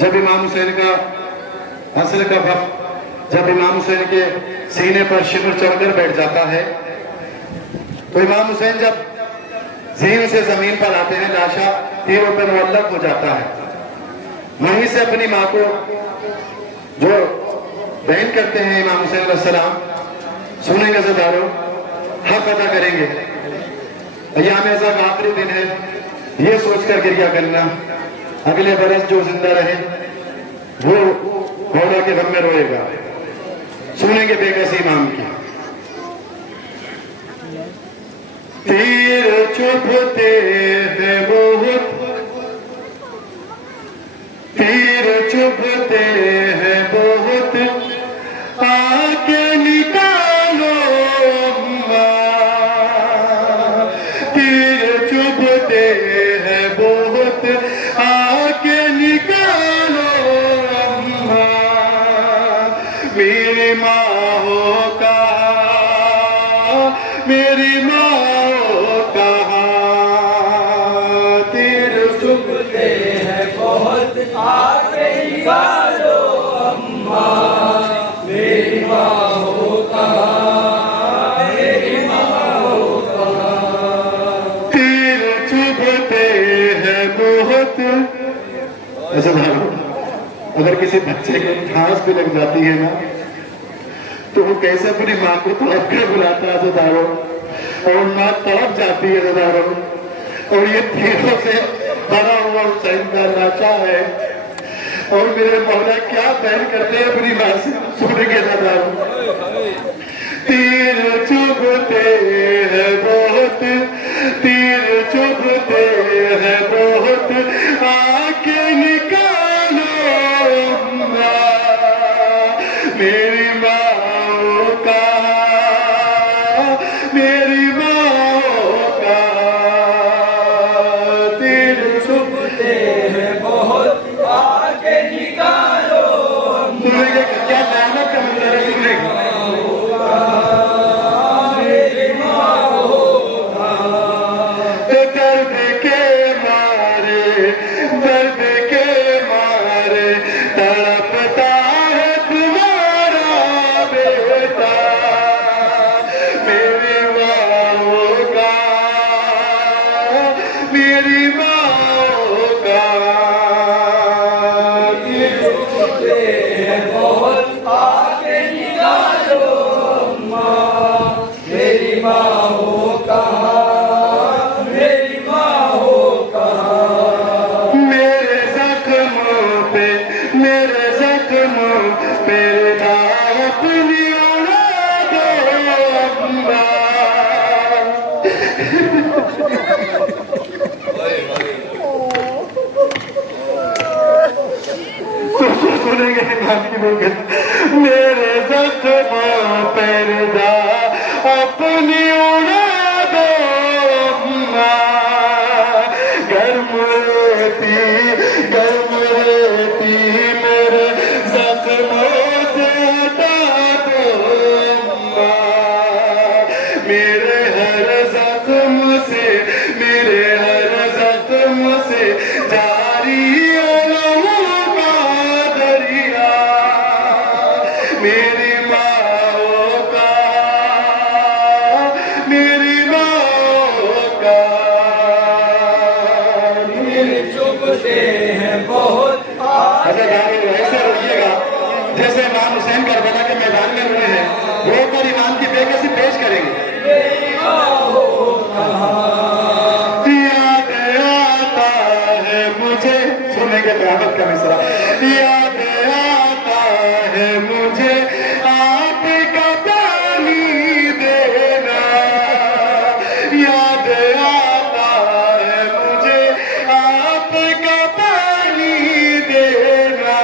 जब इमाम हुसैन का असर का वक्त जब इमाम हुसैन के सीने पर शिमर चढ़कर बैठ जाता है, तो इमाम हुसैन जब जीन से जमीन पर आते हैं, लाशा तीरों पर मुअल्लक हो जाता है। वहीं से अपनी माँ को जो बहन करते हैं इमाम हुसैन अलैहिस्सलाम, सुनेंगे ज़दारो, हक अदा करेंगे। अय्याम ऐसा का आखिरी दिन है, ये सोचकर गिरिया करना अगले बरस जो जिंदा रहे वो मौला के गम में रोएगा। सुनेंगे बेकस इमाम की। तीर चुभते हैं बहुत, तीर चुभते हैं बहुत, आके निकालो अम्मा। तीर चुभते हैं बहुत, आके निकालो अम्मा। मेरी माँ हो कहा, मेरी माँ हो कहा, तीर चुभते हैं बहुत, आके निकालो अम्मा। मेरी माँ हो कहा, मेरी माँ हो कहा। तीर चुभते हैं बहुत। ऐसा भाई, अगर किसी बच्चे को घास भी लग जाती है ना, तो वो कैसे अपनी माँ को तड़प कर बुलाता है ज़दारो, और माँ तड़प जाती है ज़दारो। और ये तीरों से भरा हुआ हुसैन का लाशा है, और मेरे मौला क्या बहन करते हैं अपनी माँ से, सुनेंगे ज़दारो। तीर चुभते हैं बहुत, तीर चुभते हैं बहुत, आके निकालो अम्मा। मेरी माँ का, मेरी माँ का, तीर चुभते हैं बहुत, आके निकालो अम्मा। क्या लानत का मंजर है, सुनेंगे। मेरी माँ हो कहा। दर्द के मारे, दर्द के मारे तड़पता है तुम्हारा बेटा। मेरी माँ का, मेरी माँ का, चुभते हैं बहुत, आके निकालो अम्मा। मेरी माँ हो कहा, मेरी माँ हो कहा। मेरे जख्मों पे, मेरे जख्मों पे दाग अपनी उड़ा दो अम्मा। सुनेंगे इमाम की बोल। मेरे जख्मों पे दाग अपनी उड़ा दो अम्मा। गर्म रहती मेरे जख्मों से हटा दो अम्मा। मेरे हर जख्म से, मेरे हर जख्म से जारी लहू का दरिया। मेरी माँ का, मेरी माँ का, चुभते हैं बहुत, अच्छा गाने ऐसे रोइएगा जैसे इमाम हुसैन करबला के मैदान में रोए हैं, रो कर इमाम की बेकसी पेश करेंगे। मेरी माँ हो कहा। याद आता है मुझे, सुनेंगे कयामत का मिसरा। याद आता है मुझे आपका पानी देना। याद आता है मुझे आपका पानी देना।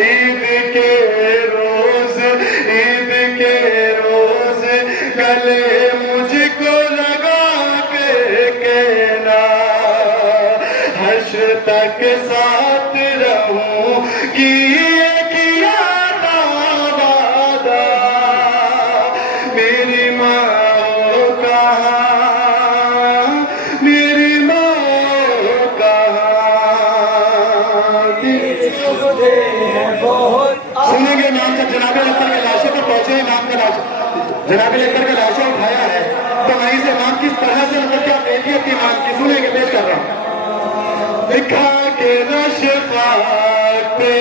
ईद के रोज, ईद के रोज गले मुझको लगा के कहना। हश्र तक साथ रहूंगी ये किया था वादा। मेरी माँ कहा, मेरी माँ कहा, चुभते हैं बहुत। सुनेंगे नाम जब जनाबे अख्तर के लाशों पर पहुंचे, इमाम का लाश जनाबे अख्तर का लाशा उठाया है, तो वहीं से इमाम किस तरह से मतलब क्या कैफियत थी इमाम की, सुनेंगे, पेश कर रहा हूँ। खा के नश खाक पे,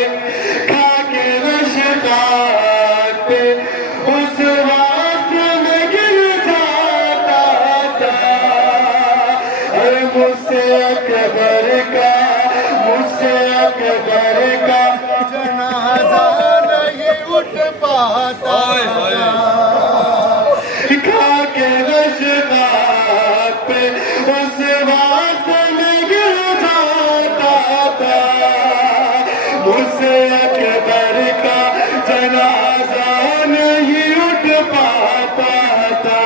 खा के नश खाक पे, उस वक्त में गिर जाता था। अरे मुझसे अकबर का जनाजा नहीं उठ पाता। खा के नश खाक पे, उस वक्त में गिर जाता था। मुझसे अकबर का जनाजा नहीं उठ पाता था।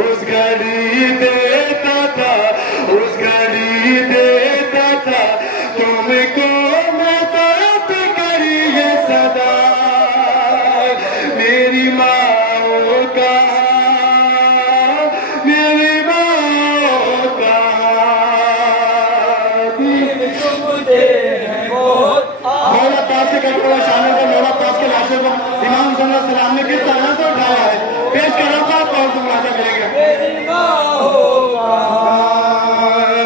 उस घड़ी देता था, उस घड़ी देता था तुमको मैं तरफ करिए सदा। मेरी माँ का, मेरी माँ का चुभते हैं बहुत। मौला पास से करते हुए शामिल को मौला पास के लाशों को इमाम सल्लल्लाहु अलैहि वसल्लम ने किस तरह से उठाया है, पेश करो साहब, कौन सा मुलाजा करेंगे। मेरी माँ हो कहाँ,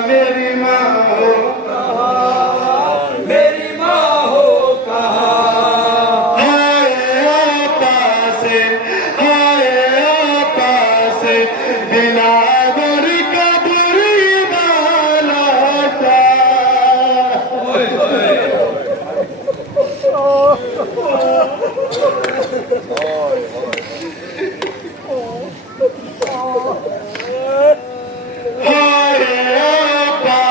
मेरी माँ हो, मेरी माँ हो कहाँ। हाय आपा से, हाय आपा से दिलावर का बुरीदाना था। हाय आपा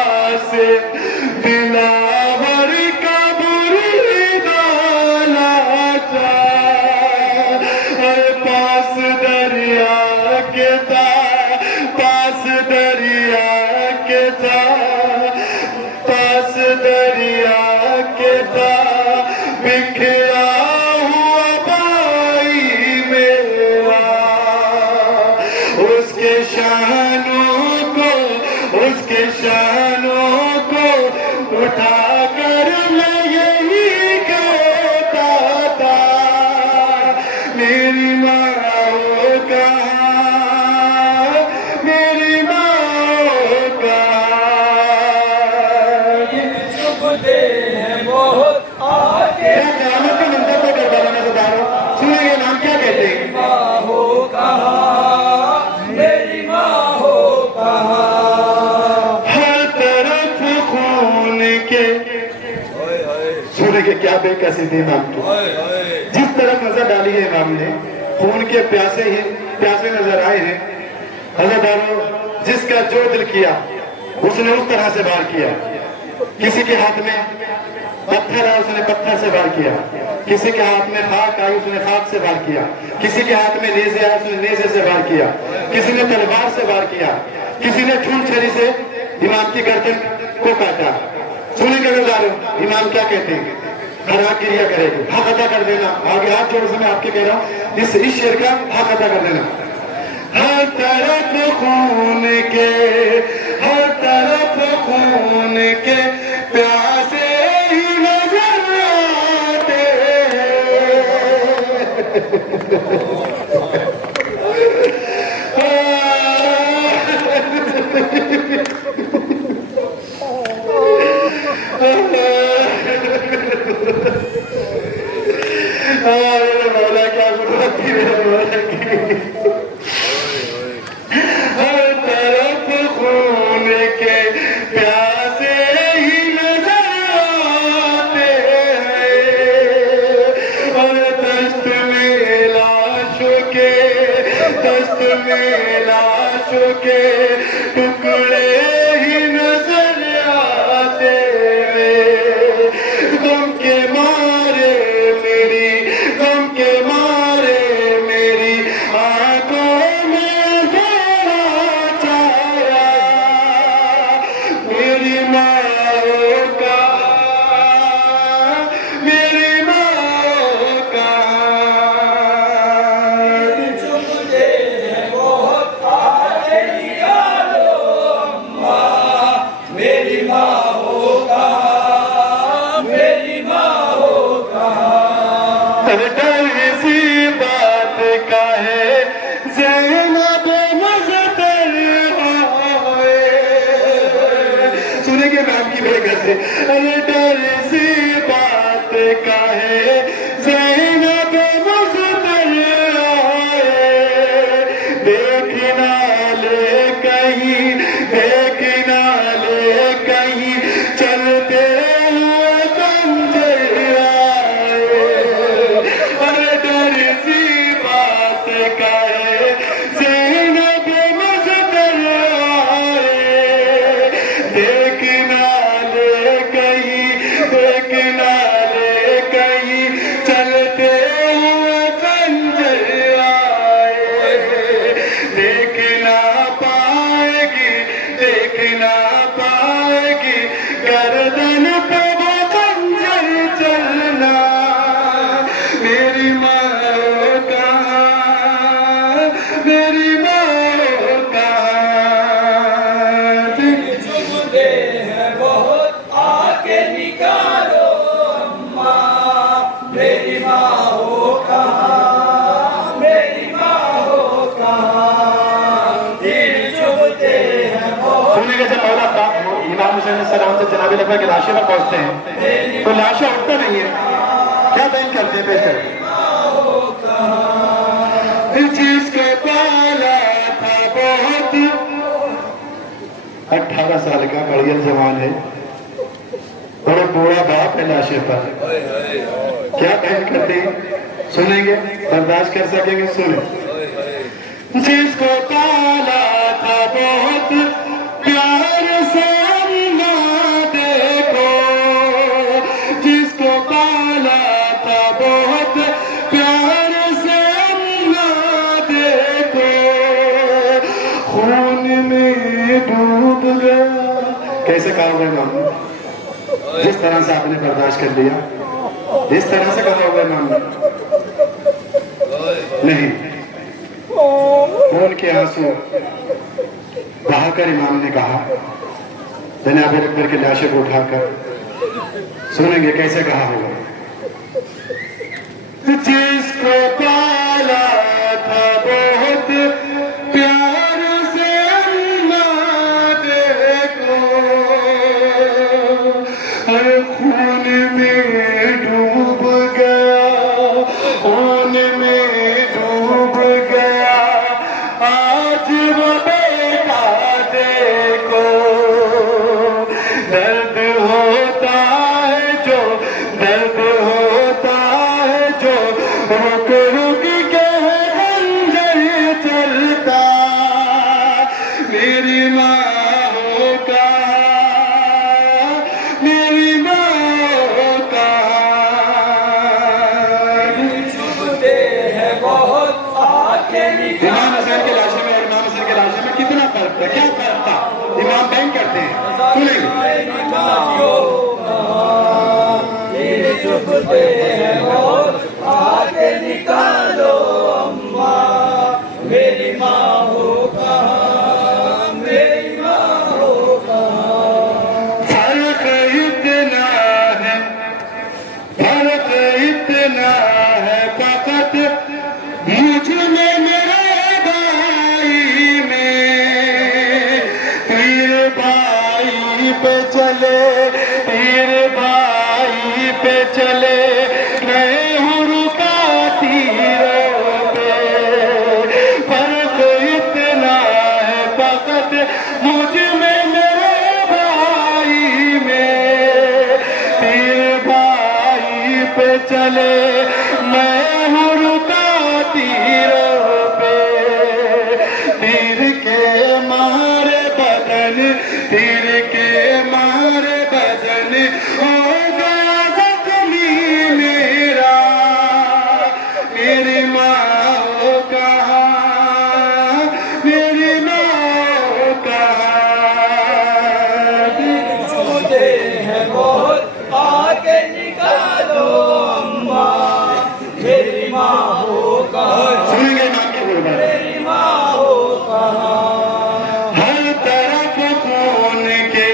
से दिलावर का बुरीदाना था। अरे पास दरिया के था, पास दरिया के था, पास दरिया के था, बिखरा हुआ भाई मेरा। उसके शानों को, उसके शानों को उठाकर मैं यही कहता था। मेरी माँ कहाँ, मेरी माँ कहाँ। चुभते हैं बहुत आगे। क्या क़यामत के मंजर को करबला में बता रहा हूँ, सुनिए नाम क्या कहते हैं। माँ हो कहाँ, मेरी माँ हो कहाँ। हर तरफ खून के, सुनिए क्या बेकसी थी इमाम की। जिस तरफ नजर डाली है इमाम ने, खून के प्यासे ही प्यासे नजर आए हैं। हजरत जिसका जो दिल किया उसने उस तरह से वार किया। किसी के हाथ में पत्थर आया, उसने पत्थर से वार किया। किसी के हाथ में खाक आई, उसने खाक से वार किया। किसी के हाथ में नेज़े आया, उसने नेज़े से वार किया। किसी ने तलवार से वार किया, किसी ने ठूल छड़ी से इमाम की गर्दन को काटा। सुनेंगे नजारों, इमाम क्या कहते हैं, हरा क्रिया करेगी, हक अदा कर देना। आगे हाथ जोड़ से मैं आपके कह रहा हूँ, इस शेर का हक अदा कर देना। हर तरफ खून के, हर तरफ खून के प्यासे ही नजर आते मेरे मौला क्या जरूरत थी मेरे मौला की। हर तरफ खून के प्यासे ही नजर आते हैं और दस्त में लाश सुनेंगे नाम की बेगत से। अरे डर सी बात का है ज़ैनब मुज़्तर आए, देखना ले कहीं, देखना ले कहीं, चलते हुए खंजर आए। अरे डर सी बात का है ज़ैनब मुज़्तर आए, देखना ले कहीं, देखना ले कहीं, चलते हुए खंजर आए। देखना पाएगी, देखना पाएगी, गर्दन पे वो खंजर चलना। मेरी माँ कहाँ, मेरी माँ कहाँ। चुभते हैं बहुत आके निकालो अम्मा, मेरी माँ हो कहाँ, मेरी माँ हो कहाँ। दिल चुभते हैं बहुत। सुनने के जब मौला पाक इमाम हुसैन सलाम से जनाब लफा के लाशे पर पहुंचते हैं तो लाशा उठता नहीं है, क्या बयान करते हैं? पेश करें। जिसको पाला था बहुत, 18 साल का बढ़िया जवान है और एक बूढ़ा बाप है लाशे पर, क्या बयान करते हैं? सुनेंगे, बर्दाश्त कर सकेंगे? सुने। जिसको पाला था बहुत प्यार से अम्मा देखो, जिसको पाला था बहुत प्यार से अम्मा देखो, खून में डूब गया। कैसे कहा हुआ इमाम? जिस तरह से आपने बर्दाश्त कर लिया, जिस तरह से कहा हुआ इमाम नहीं, खून के आंसू बहाकर इमाम ने कहा, जनाब अकबर के लाशे को उठाकर। सुनेंगे कैसे कहा होगा। जिसको पाला था बहुत प्यार से अम्मा देखो, हर खून में डूब गया, खून में डूब गया, आज वो बेटा देखो। दर्द होता है जो, दर्द होता है जो, रुक रुक के खंजर चलता। मेरी माँ हो कहाँ, मेरी माँ हो कहाँ। चुभते हैं बहुत आके इमाम हुसैन के लाशे में और इमाम हुसैन के लाशे में कितना फर्क था? क्या फर्क था? इमाम बयान करते हैं, सुनेंगे। निकालो कहाँ। दिल चुभते हैं बहुत आके निकालो अम्मा, मेरी माँ हो कहाँ, मेरी माँ हो कहाँ। फर्क इतना है, फर्क इतना है फकत मुझ में मेरे भाई में। तीर भाई पे चले, तीर भाई पे चले, मैं हूँ रुका तीरों पे। फर्क इतना है फकत मुझ में मेरे भाई में। तीर भाई पे चले, मैं हूँ रुका तीरों पे। तीर के मारे बदन, तीर के मारे बदन हो गया जख्मी मेरा। मेरी माँ हो कहाँ, मेरी माँ हो कहाँ। चुभते हैं बहुत आके निकालो अम्मा, मेरी माँ हो कहाँ, सुनेंगे नाम की गुरबानी। मेरी माँ हो कहाँ। हर तरफ खून के,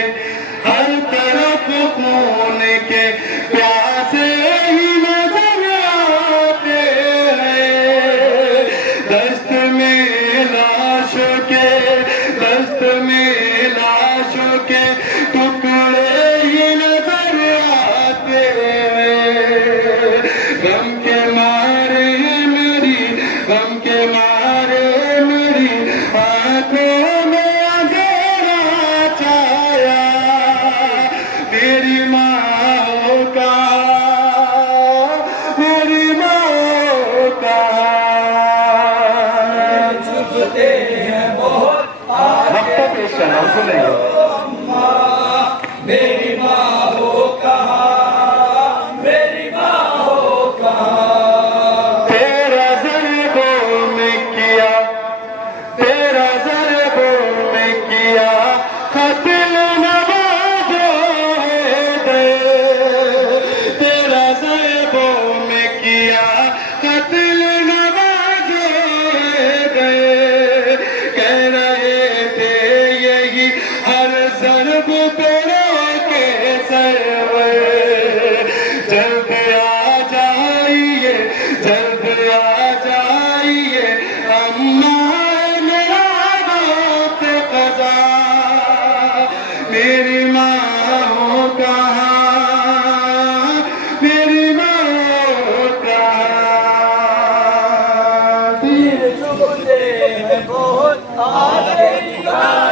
हर तरफ खून के प्यासे ही नजर आते हैं। दस्त में लाशों के, दस्त में लाशों के टुकड़े मेरी माँ का, मेरी माँ का चुभते हैं बहुत मक्ता पेश करना हम सुनेंगे। मेरी माँ हो कहाँ, मेरी माँ हो कहाँ। तेरा ज़रबों में किया, तेरा ज़रबों में किया कत्ल नवाज़ो दे, तेरा ज़रबों में किया कत्ल नवाज़ो दे। कह रहे थे यही हर ज़रब तेरा के सरवर, जल्द आ जाइए, जल्द आ जाइए अम्मा मेरा वक्त क़ज़ा। मेरी माँ हो कहाँ, मेरी माँ हो कहाँ। चुभते हैं बहुत आगे निगाह